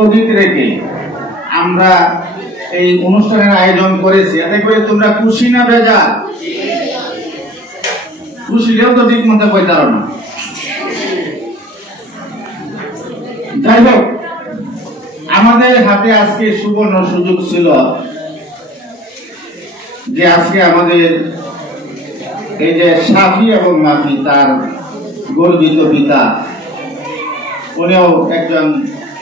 স্থগিত রেখে আমরা এই অনুষ্ঠানের আয়োজন করেছি। এতে করে তোমরা খুশি না বেজার? খুশিও তো ঠিক মতো কইতে পারো না। যাই হোক, আমাদের হাতে আজকে সুবর্ণ সুযোগ ছিল যে আজকে আমাদের এই যে সাফি এবং মাফি তার গর্বিত পিতা, উনিও একজন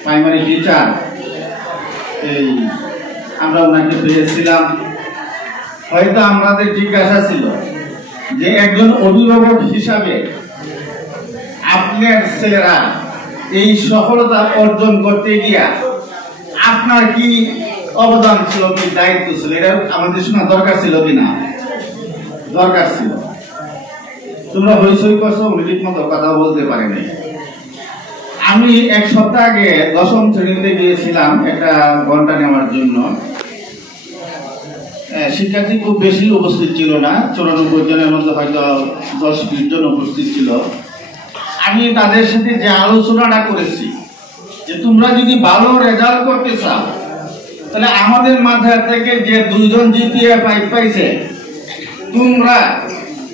প্রাইমারি টিচার, এই আমরা ওনাকে পেয়েছিলাম। হয়তো আমাদের জিজ্ঞাসা ছিল যে একজন অভিভাবক হিসাবে আপনার ছেলেরা এই সফলতা অর্জন করতে গিয়া আপনার কি অবদান ছিল, কি দায়িত্ব ছিল, এটা আমাদের শোনা দরকার ছিল কিনা? দরকার ছিল। তোমরা হইচই করছো, উনি ঠিক মতো কথা বলতে পারেনি। আমি এক সপ্তাহ আগে 10ম শ্রেণীতে গিয়েছিলাম একটা ঘন্টা নেওয়ার জন্য। শিক্ষার্থী খুব বেশি উপস্থিত ছিল না, 94 জনের মধ্যে হয়তো 10-20 জন উপস্থিত ছিল। আমি তাদের সাথে যে আলোচনাটা করেছি যে তোমরা যদি ভালো রেজাল্ট করতে চাও তাহলে আমাদের মাঝে থেকে যে 2 জন জিপিএ 5 পাইছে তোমরা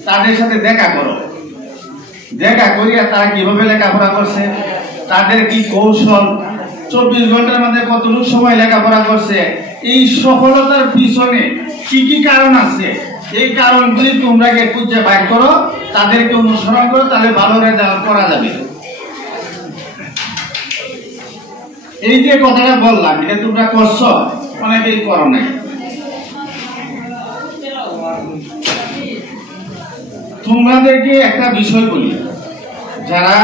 তাদের সাথে দেখা করো। দেখা করিয়া তারা কিভাবে লেখাপড়া করছে, তাদের কি কৌশল, 24 ঘন্টার মধ্যে কতটুকু সময় লেখাপড়া করছে, এই সফলতার পিছনে কি কি কারণ আছে, এই কারণগুলি তোমরা খুঁজে বাইর করো, তাদেরকে অনুসরণ করো, তাহলে ভালো রেজাল্ট করা যাবে। এই যে কথাটা বললাম, এটা তোমরা করছো, অনেকেই করো নাই। তোমাদেরকে একটা বিষয় বলি, যারা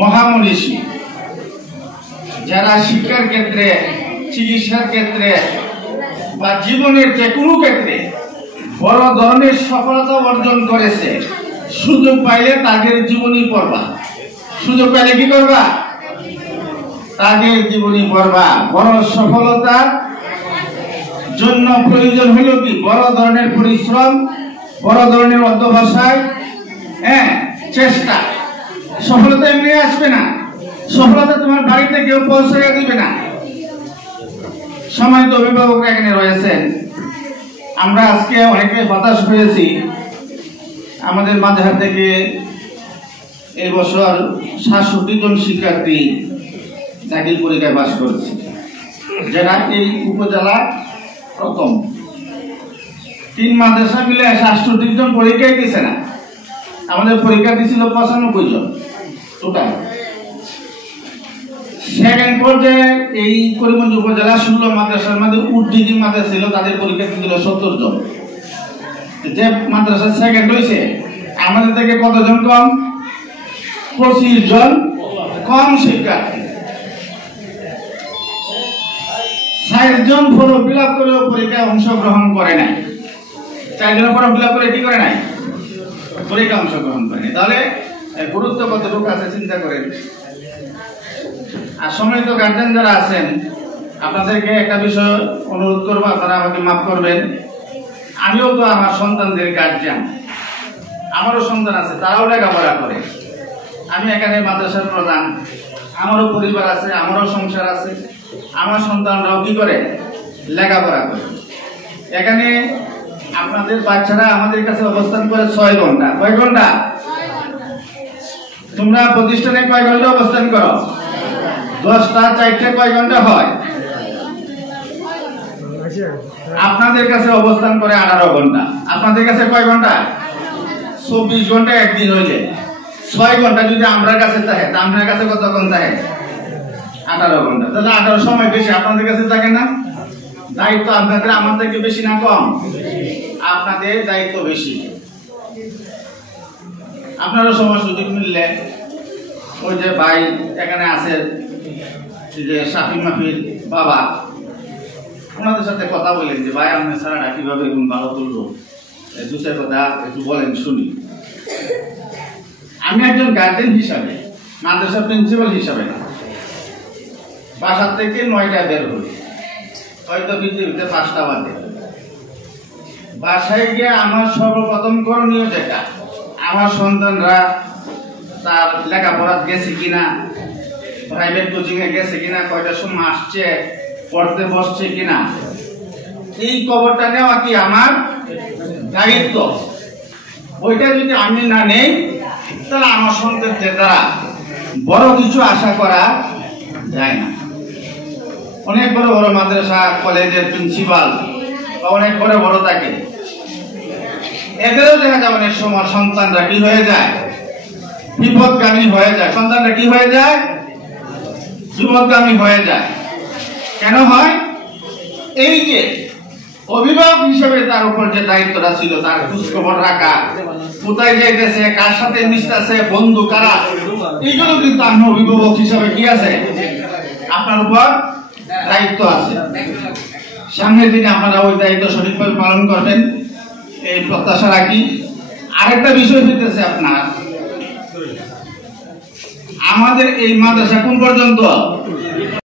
মহামনীষী, যারা শিক্ষার ক্ষেত্রে, চিকিৎসার ক্ষেত্রে বা জীবনের যে কোনো ক্ষেত্রে বড় ধরনের সফলতা অর্জন করেছে, সুযোগ পাইলে তাদের জীবনী পড়বা। সুযোগ পাইলে কি করবা? তাদের জীবনী পড়বা। বড় সফলতার জন্য প্রয়োজন হলো কি? বড় ধরনের পরিশ্রম, বড় ধরনের অধ্যবসায়, চেষ্টা। সফলতা এমনি আসবে না, সফলতা তোমার বাড়িতে কেউ পৌঁছাইয়া দিবে না। সম্মানিত অভিভাবকরা এখানে রয়েছেন, আমরা আজকে অনেকে হতাশ হয়েছি। আমাদের মাঝে থেকে এই বছর 67 জন শিক্ষার্থী দাখিল পরীক্ষায় পাস করেছে, যারা এই উপজেলা প্রথম। 3 মাদ্রাসা মিলে 67 জন পরীক্ষায় দিয়েছে না। আমাদের পরীক্ষার্থী ছিল 95 জন টোটাল। সেকেন্ড পর্যায়ে এই করিমগঞ্জ উপজেলা 16 মাদ্রাসার মধ্যে উর্দিদি মাদ্রাসা ছিল, তাদের পরীক্ষার্থী ছিল 70 জন। যে মাদ্রাসা সেকেন্ড হয়েছে আমাদের থেকে কতজন কম? 25 জন কম শিক্ষার্থী। 60 জন ফর্ম ফিল আপ করেও পরীক্ষায় অংশগ্রহণ করে নাই। 4 জন ফর্ম ফিল আপ করে কি করে নাই? পরীক্ষা অংশগ্রহণ করে নাই। তাহলে গুরুত্ব কতটুকু আছে চিন্তা করেন। আর সম্মানিত গার্জেন যারা আছেন, আপনাদেরকে একটা বিষয় অনুরোধ করবো, আপনারা আমাকে মাফ করবেন। আমিও তো আমার সন্তানদের গার্জিয়ান, আমারও সন্তান আছে, তারাও লেখাপড়া করে। আমি এখানে মাদ্রাসার প্রধান, আমারও পরিবার আছে, আমারও সংসার আছে। আমার সন্তানরাও কি করে? লেখাপড়া করে। এখানে আপনাদের বাচ্চারা আমাদের কাছে অবস্থান করে 6 ঘন্টা। কয় ঘন্টা? তোমরা প্রতিষ্ঠানে কয় ঘন্টা অবস্থান করো? 10টা 4টে কয় ঘন্টা হয়? আপনাদের কাছে অবস্থান করে 18 ঘন্টা। আপনাদের কাছে কয় ঘন্টা? 24 ঘন্টা একদিন হইলে 6 ঘন্টা যদি আমরা কাছে থাকে, তা আপনার কাছে কতক্ষণ থাকে? 18 ঘন্টা। তাহলে 18 সময় বেশি আপনাদের কাছে থাকে না? দায়িত্ব আপনাদের আমার থেকে বেশি না কম? আপনাদের দায়িত্ব বেশি। আপনারও সময় সুযোগ মিললে ওই যে ভাই এখানে আছে, যে সাফি মাফির বাবা, ওনাদের সাথে কথা বলেন যে ভাই আপনি ছাড়া কিভাবে ভালো তুলবো, 2-4 কথা একটু বলেন শুনি। আমি একজন গার্জেন হিসাবে, মাদ্রাসা প্রিন্সিপাল হিসাবে না, বাসা থেকে 9টায় বের হই, হয়তো পৃথিবীতে 5টা বাজে। বাসায় গিয়ে আমার সর্বপ্রথম করণীয় যেটা, আমার সন্তানরা তার লেখাপড়া গেছে কিনা প্রাইভেট কোচিং এ গেছে কিনা, কয়টার সময় আসছে, পড়তে বসছে কিনা, এই খবরটা নেওয়া কি আমার দায়িত্ব। ওইটা যদি আমি না নেই তাহলে আমার সন্তানদের দ্বারা বড় কিছু আশা করা যায় না। অনেক বড় বড় মাদ্রাসা কলেজের প্রিন্সিপাল বা অনেক বড় বড় থাকে, এদেরও দেখা যায় অনেক সময় সন্তানরা কি হয়ে যায়, বিপদগামী হয়ে যায়। সন্তানরা কি হয়ে যায়, বিপদগামী হয়ে যায়। কেন হয়? এই যে অভিভাবক হিসেবে তার উপর যে দায়িত্বটা ছিল, তার খোঁজখবর রাখা, কোথায় যাইতেছে, কার সাথে মিশতেছে, বন্ধু কারা, এইগুলো কিন্তু আমি অভিভাবক হিসেবে কি আছে, আপনার উপর দায়িত্ব আছে। সামনের দিনে আপনারা ওই দায়িত্ব সঠিকভাবে পালন করবেন এই প্রত্যাশা রাখি। আরেকটা বিষয় হইতেছে আপনার, আমাদের এই মাদ্রাসা কোন পর্যন্ত?